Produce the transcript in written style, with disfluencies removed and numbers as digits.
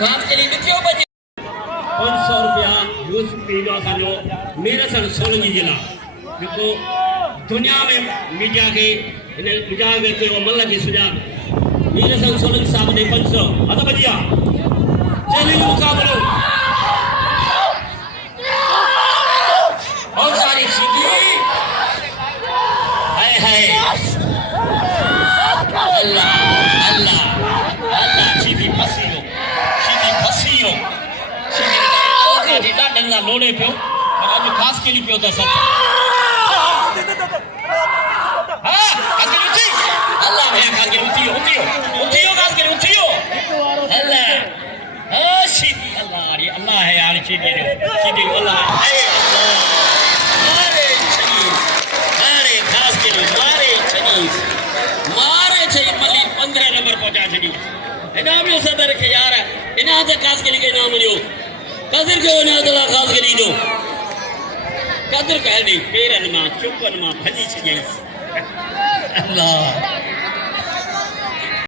घास के लिए क्यों बजे 500 रुपया यूस पीलो साजो मेरे सन सोलंगी जिला देखो दुनिया में मीडिया के इन्हें मीडिया में के वो मल्ला की सुझाव मेरे सन सोलंगी साहब ने 500 आता बजिया चलिए मुकाबले और सारी सीधी है अल्लाह अल्लाह अल्लाह सीधी फसियो सीधी अल्लाह का जिला डंगा लोड़े पियो और आज खास के लिए पियो था सब हाँ खास के लिए अल्लाह भैया खास के लिए उठियो खास के लिए उठियो अल्लाह हाँ सीधी अल्लाह है यार सीधी अल्लाह है मारे खास के लिए मारे चाहिए मल्ली 15 नंबर पहुंचा चली इनाम यो सदर के यार इना ते खास के लिए नाम लियो कदर के ने अल्लाह खास के लिए दो कदर कह नहीं पेरन मां चुपन मां भजी छी अल्लाह